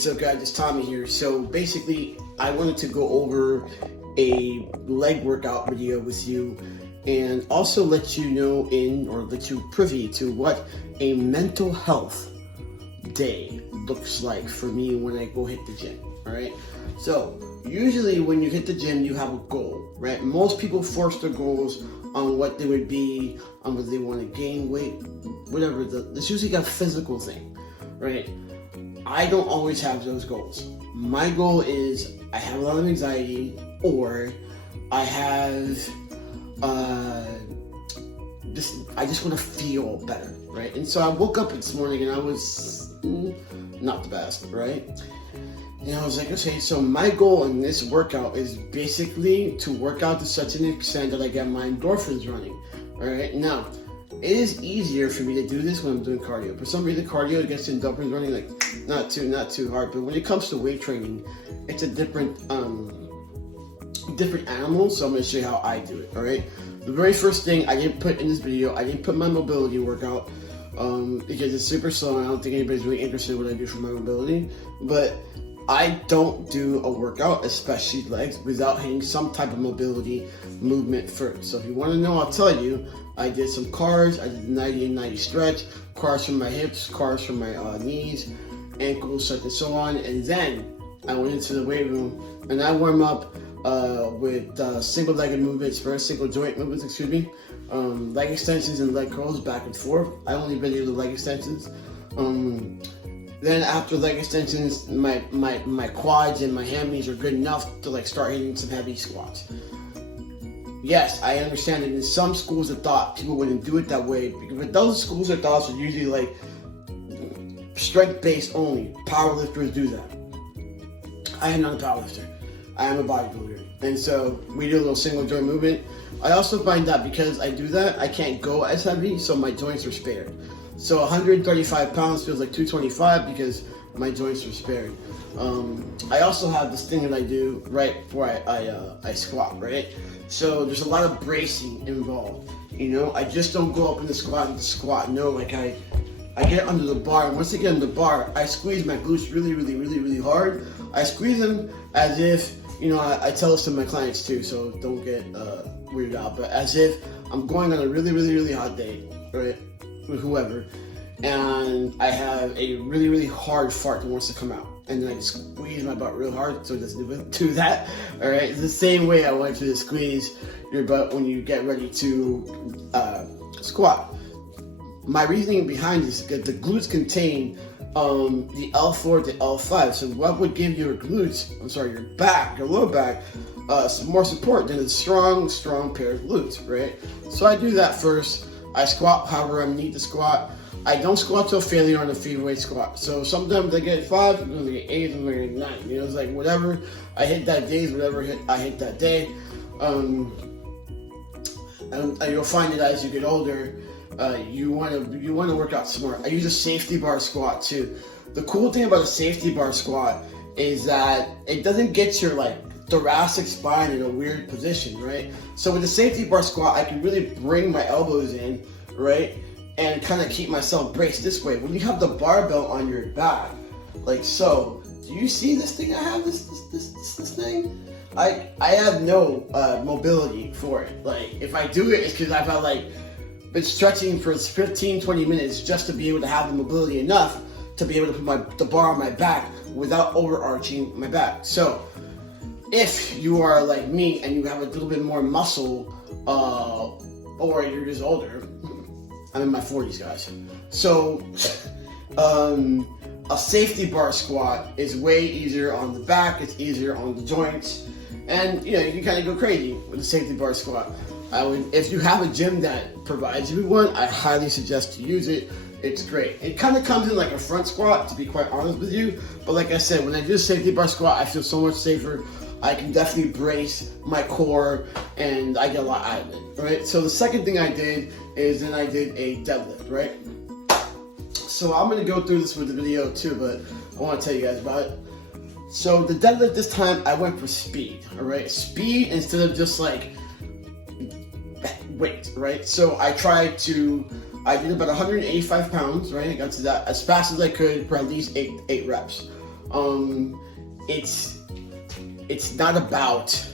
What's up guys, it's Tommy here. So basically, I wanted to go over a leg workout video with you and also let you know let you privy to what a mental health day looks like for me when I go hit the gym, alright? So, usually when you hit the gym, you have a goal, right? Most people force their goals on what they would be, on whether they want to gain weight, whatever. It's usually a physical thing, right? I don't always have those goals. My goal is I have a lot of anxiety, or I have I just want to feel better, right? And so I woke up this morning and I was not the best, right? And I was like, okay, so my goal in this workout is basically to work out to such an extent that I get my endorphins running, all right? Now, it is easier for me to do this when I'm doing cardio. For some reason, cardio gets the endorphins running like not too hard. But when it comes to weight training, it's a different animal. So I'm going to show you how I do it. All right. The very first thing I didn't put in this video, I didn't put my mobility workout because it's super slow and I don't think anybody's really interested in what I do for my mobility. But I don't do a workout, especially legs, without hitting some type of mobility movement first. So if you want to know, I'll tell you. I did some cars, I did the 90 and 90 stretch, cars from my hips, cars from my knees, ankles, such and so on. And then I went into the weight room and I warm up with single-legged movements first, single joint movements, leg extensions and leg curls back and forth. I only video the leg extensions. Then after leg extensions, my quads and my hammies are good enough to start hitting some heavy squats. Yes, I understand that in some schools of thought, people wouldn't do it that way. But those schools of thought are usually strength-based only. Powerlifters do that. I am not a powerlifter. I am a bodybuilder. And so we do a little single joint movement. I also find that because I do that, I can't go as heavy, so my joints are spared. So 135 pounds feels like 225 because my joints are spared. I also have this thing that I do right before I squat, right? So there's a lot of bracing involved. I just don't go up in the squat and squat. No, I get under the bar, and once I get under the bar, I squeeze my glutes really hard. I squeeze them as if, I tell this to my clients too, so don't get weirded out, but as if I'm going on a really hot date, right, with whoever, and I have a really hard fart that wants to come out. And then I just squeeze my butt real hard so it doesn't do that. All right, it's the same way I want you to squeeze your butt when you get ready to squat. My reasoning behind this is that the glutes contain the L4 to L5. So what would give your your back, your lower back, some more support than a strong pair of glutes, right? So I do that first. I squat however I need to squat. I don't squat till failure on a free weight squat. So sometimes I get 5, sometimes I get 8, sometimes I get 9. It's like whatever I hit that day is whatever I hit that day. And you'll find that as you get older, you want to work out smart. I use a safety bar squat too. The cool thing about a safety bar squat is that it doesn't get your thoracic spine in a weird position, right? So with the safety bar squat, I can really bring my elbows in, right? And kind of keep myself braced this way. When you have the barbell on your back, like so, do you see this thing I have? This thing? I have no mobility for it. If I do it, it's because I've been stretching for 15-20 minutes just to be able to have the mobility enough to be able to put the bar on my back without overarching my back. So if you are like me and you have a little bit more muscle, or you're just older, I'm in my 40s, guys. So, a safety bar squat is way easier on the back. It's easier on the joints, and you can kind of go crazy with a safety bar squat. If you have a gym that provides you one, I highly suggest to use it. It's great. It kind of comes in like a front squat, to be quite honest with you. But like I said, when I do a safety bar squat, I feel so much safer. I can definitely brace my core, and I get a lot out of it, right? So the second thing I did is then I did a deadlift, right? So I'm going to go through this with the video too, but I want to tell you guys about it. So the deadlift this time, I went for speed, all right? Speed instead of just weight, right? So I did about 185 pounds, right? I got to that as fast as I could for at least eight reps. It's not about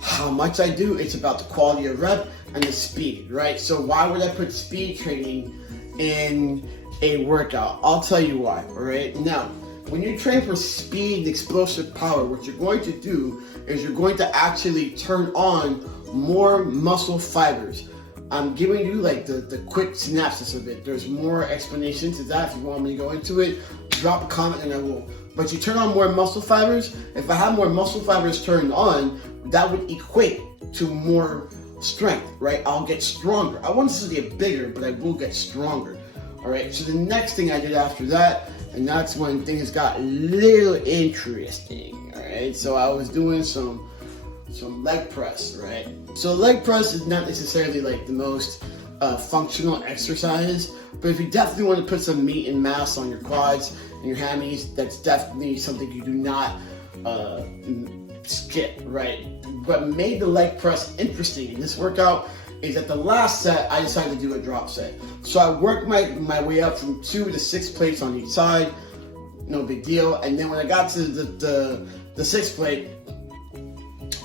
how much I do, it's about the quality of rep and the speed, right? So why would I put speed training in a workout? I'll tell you why, all right? Now, when you train for speed and explosive power, what you're going to do is you're going to actually turn on more muscle fibers. I'm giving you like the quick synopsis of it. There's more explanation to that. If you want me to go into it, drop a comment and I will. But you turn on more muscle fibers. If I have more muscle fibers turned on, that would equate to more strength, right? I'll get stronger. I won't necessarily get bigger, but I will get stronger. All right, so the next thing I did after that, and that's when things got a little interesting, all right? So I was doing some leg press, right? So leg press is not necessarily like the most functional exercise, but if you definitely want to put some meat and mass on your quads and your hammies, that's definitely something you do not skip, right? What made the leg press interesting in this workout is at the last set, I decided to do a drop set. So I worked my way up from 2 to 6 plates on each side, no big deal. And then when I got to the 6th plate,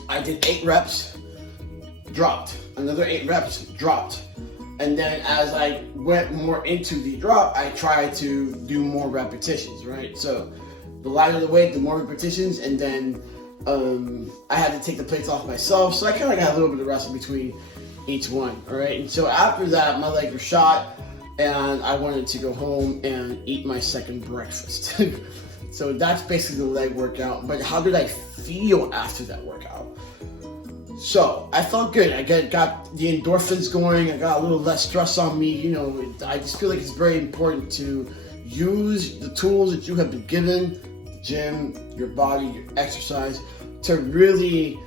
I did 8 reps, dropped. Another 8 reps, dropped. And then as I went more into the drop, I tried to do more repetitions, right? So the lighter the weight, the more repetitions, and then I had to take the plates off myself. So I kind of got a little bit of rest in between each one, all right? And so after that, my legs were shot, and I wanted to go home and eat my second breakfast. So that's basically the leg workout. But how did I feel after that workout? So I felt good. I got the endorphins going. I got a little less stress on me. You know, I just feel like it's very important to use the tools that you have been given, the gym, your body, your exercise, to really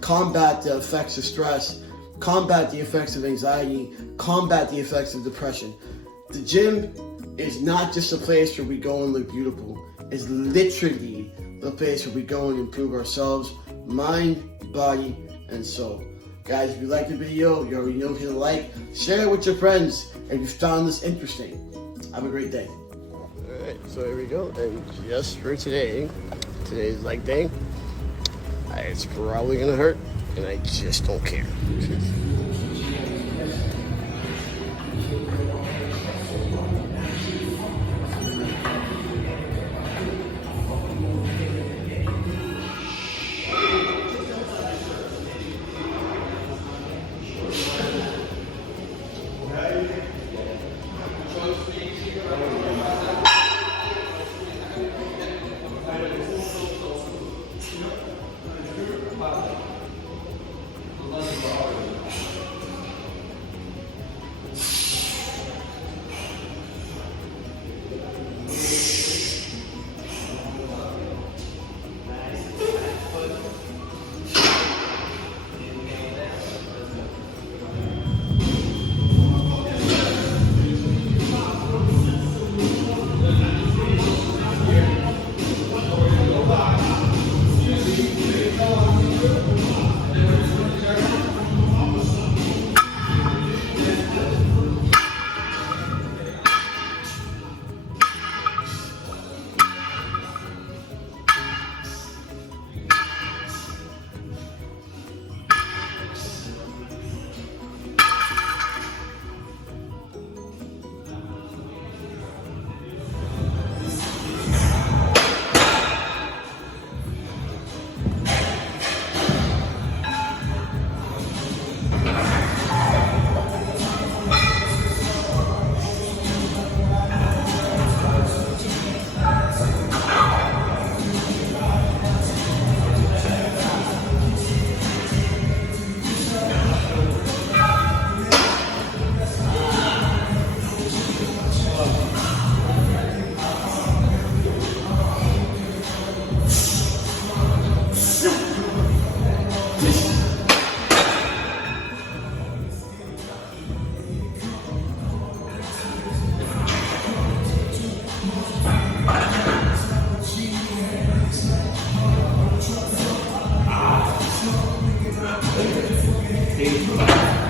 combat the effects of stress, combat the effects of anxiety, combat the effects of depression. The gym is not just a place where we go and look beautiful. It's literally the place where we go and improve ourselves, mind, body, and soul. Guys, if you like the video, you already know, hit a like, share it with your friends if you found this interesting. Have a great day. Alright, so here we go. And just for today's leg day, it's probably gonna hurt, and I just don't care. Thank you.